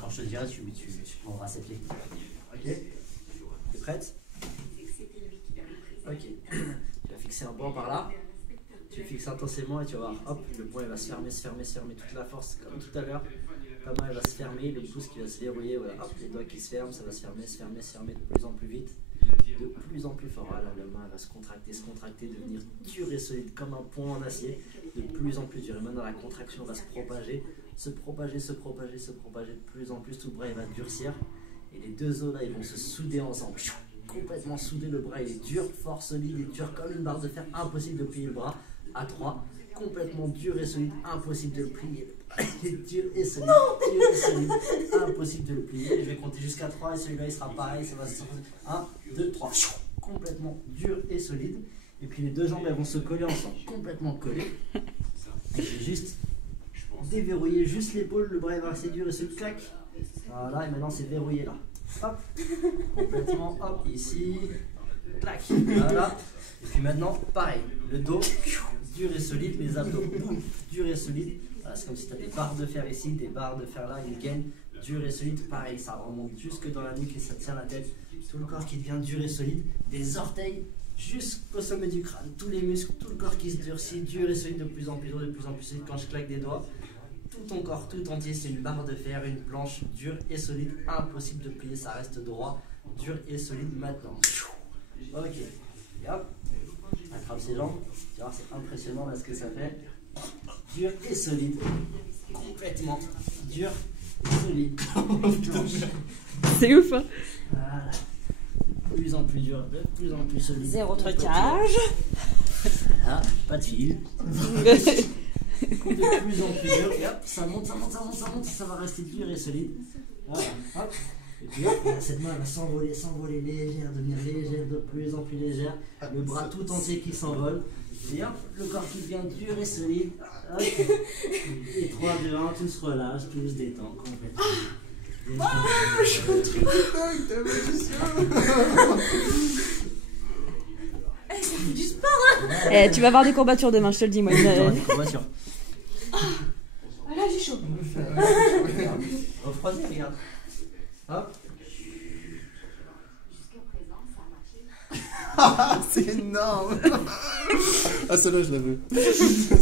quand je te dirai, tu prendras ses pieds. Ok. T'es prête? Ok. Tu vas fixer un banc par là. Tu fixes intensément et tu vas voir, hop, le poing il va se fermer, toute la force comme tout à l'heure. La main elle va se fermer, le pouce qui va se verrouiller, voilà, hop, les doigts qui se ferment, ça va se fermer de plus en plus vite, de plus en plus fort. Voilà, la main elle va se contracter, devenir dure et solide comme un pont en acier, de plus en plus dur. Et maintenant la contraction va se propager de plus en plus, tout le bras il va durcir et les deux os là ils vont se souder ensemble. Complètement soudé, le bras il est dur, fort, solide, et dur comme une barre de fer, impossible de plier le bras. À 3, complètement dur et solide, impossible de le plier. Il est dur et solide, impossible de le plier. Je vais compter jusqu'à 3 et celui-là il sera pareil, ça va se 1, 2, 3, complètement dur et solide. Et puis les deux jambes elles vont se coller ensemble, complètement collées. Et je vais juste déverrouiller juste l'épaule, le bras il va rester dur et se claque. Voilà, et maintenant c'est verrouillé là. Hop, complètement, hop, ici, clac, voilà. Et puis maintenant, pareil, le dos, dur et solide, les abdos, boum, dur et solide. Voilà, c'est comme si tu as des barres de fer ici, des barres de fer là, une gaine, dur et solide, pareil, ça remonte jusque dans la nuque et ça tient la tête. Tout le corps qui devient dur et solide, des orteils jusqu'au sommet du crâne, tous les muscles, tout le corps qui se durcit, dur et solide, de plus en plus dur, de plus en plus solide. Quand je claque des doigts, tout ton corps tout entier, c'est une barre de fer, une planche dure et solide, impossible de plier, ça reste droit, dur et solide maintenant. Ok, et hop, attrape ses jambes, tu vois, c'est impressionnant là ce que ça fait. Dur et solide, complètement dur et solide. C'est ouf, hein? Voilà, de plus en plus dur, de plus en plus solide. Zéro trucage. Voilà, pas de fil. De plus en plus dur, et hop, ça monte, ça va rester dur et solide. Voilà, hop. Et puis hop, cette main elle va s'envoler légère, devenir légère, de plus en plus légère. Le bras tout entier qui s'envole. Et hop, le corps qui devient dur et solide. Hop. Et 3, 2, 1, tout se relâche, tout se détend complètement. Je suis un truc de dingue, t'as magicien. Eh, ça fait du sport, hein. Eh, tu vas avoir des courbatures demain, je te le dis, moi. Des courbatures. Ah là, j'ai chaud. Refroidi, regarde. Hop. C'est énorme. Ah, celle-là, je la veux.